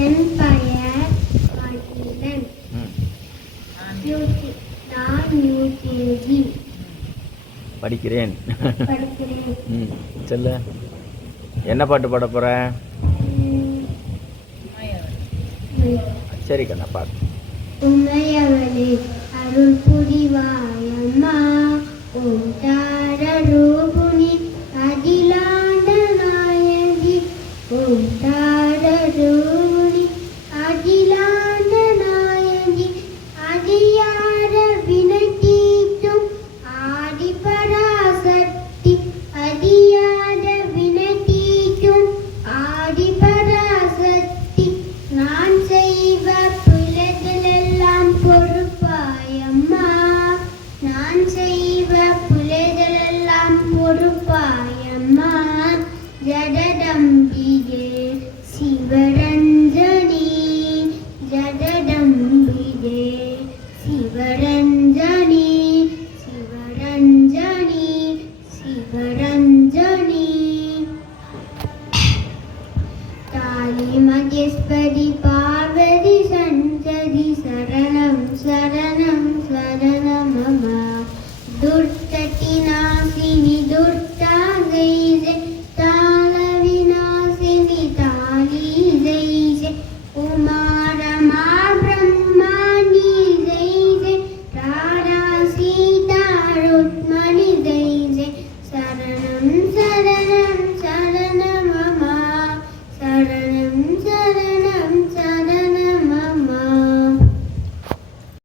என் பெயர் அகிலன். நான் யூகேஜி படிக்கிறேன். படிக்கிறேன். சொல்லு, என்ன பாட்டு பாட போற? சரி கண்ணா, பாட்டு. உமையவளே அருள் புரிவாயம்மா, ஓம் தார ரூபுனி அகிலாண்ட நாயகி, ஓம் தார ரூபுனி அகிலாண்ட நாயகி, அதியார வினதீத்தும் ஆதி பராசக்தி, அதியார வினதீத்தும் ஆதி பராசக்தி, நான் செய்வ பிழைகளெல்லாம் பொறுப்பாயம்மா, நான் செய்வ பிழைகளெல்லாம் பொறுப்பாயம்மா, ஜடதம்பிகே சிவரஞ்சனி, ஜடதம்பிகே சிவரஞ்சனி, சிவரஞ்சனி, சிவரஞ்சனி. தாலி மகேஸ்வரி